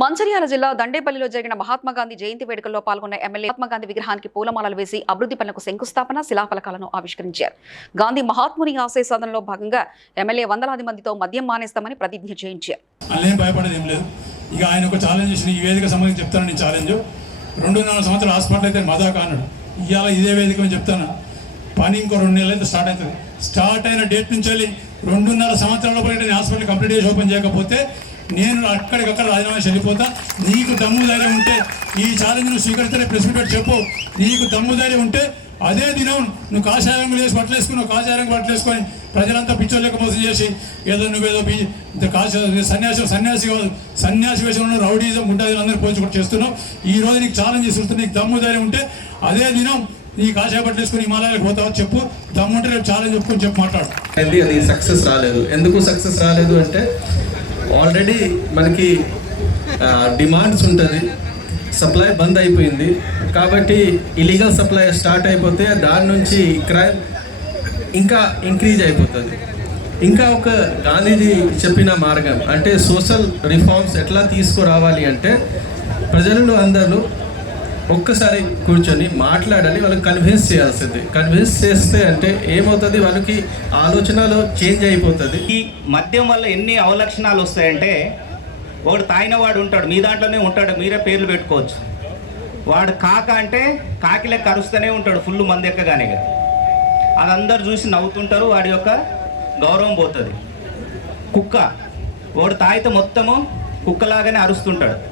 మంచిర్యాల జిల్లా దండేపల్లిలో జరిగిన మహాత్మా గాంధీ జయంతి వేడుకల్లో పాల్గొన్న ఎమ్మెల్యే మహాత్మాగాంధీ విగ్రహానికి పూలమాలలు వేసి అభివృద్ధి పనులకు శంకుస్థాపన శిలాఫలకాలను ఆవిష్కరించారు. గాంధీ మహాత్ముని ఆశయ సాధనలో భాగంగా ఎమ్మెల్యే వందలాది మందితో మద్యం మానేస్తామని ప్రతిజ్ఞ చేయించారు. లేదు. ఇక ఆయన ఒక ఛాలెంజ్ చేసిన ఈ వేదిక సంబంధించి చెప్తాను నేను ఛాలెంజ్ రెండున్నర సంవత్సరాలు హాస్పిటల్ అయితే మదా కానుడు ఇవాళ ఇదే వేదిక అని చెప్తాను. పని ఇంకో రెండు నెలలు అయితే స్టార్ట్ అవుతుంది. స్టార్ట్ అయిన డేట్ నుంచి వెళ్ళి రెండున్నర సంవత్సరాల లోపల నేను హాస్పిటల్ కంప్లీట్ చేసి ఓపెన్ చేయకపోతే నేను అక్కడికక్కడ రాజీనామా చెల్లిపోతా. నీకు దమ్ము ధైర్యం ఉంటే ఈ ఛాలెంజ్ నువ్వు స్వీకరిస్తే ప్రెస్ మీట్ చెప్పు. నీకు దమ్ము ధైర్యం ఉంటే అదే దినం నువ్వు కాషాయం వేసి బట్టలు నువ్వు కాషాయం బట్టలు వేసుకొని ప్రజలంతా పిచ్చోళ్ళకి మోసం చేసి ఏదో నువ్వేదో బీ కాశ సన్యాసి సన్యాసి కాదు. సన్యాసి వేషంలో రౌడీజం గుండాజం అందరూ పోల్చుకుంటూ చేస్తున్నావు. ఈ రోజు నీకు ఛాలెంజ్ చేస్తుంది నీకు దమ్ము ధైర్యం ఉంటే అదే దినం నీ కాషాయ బట్టలు హిమాలయాలకు పోతావో చెప్పు. దమ్ముంటే రేపు ఛాలెంజ్ చెప్పుకొని చెప్పు మాట్లాడు. అది సక్సెస్ రాలేదు. ఎందుకు సక్సెస్ రాలేదు అంటే ఆల్రెడీ మనకి డిమాండ్స్ ఉంటుంది. సప్లై బంద్ అయిపోయింది. కాబట్టి ఇలీగల్ సప్లై స్టార్ట్ అయిపోతే దాని నుంచి క్రైమ్ ఇంకా ఇంక్రీజ్ అయిపోతుంది. ఇంకా ఒక గాంధీజీ చెప్పిన మార్గం అంటే సోషల్ రిఫార్మ్స్ ఎట్లా తీసుకురావాలి అంటే ప్రజలను అందరూ ఒక్కసారి కూర్చొని మాట్లాడాలి వాళ్ళకి కన్విన్స్ చేయాల్సింది. కన్విన్స్ చేస్తే అంటే ఏమవుతుంది? వాళ్ళకి ఆలోచనలో చేంజ్ అయిపోతుంది. ఈ మద్యం వల్ల ఎన్ని అవలక్షణాలు వస్తాయంటే ఒకడు తాగిన వాడు ఉంటాడు మీ దాంట్లోనే ఉంటాడు మీరే పేర్లు పెట్టుకోవచ్చు. వాడు కాక అంటే కాకి లెక్క అరుస్తూనే ఉంటాడు ఫుల్ మంది ఎక్కగానే. అది అందరు చూసి నవ్వుతుంటారు వాడి యొక్క గౌరవం పోతుంది. కుక్క వాడు తాగితే మొత్తము కుక్కలాగానే అరుస్తుంటాడు.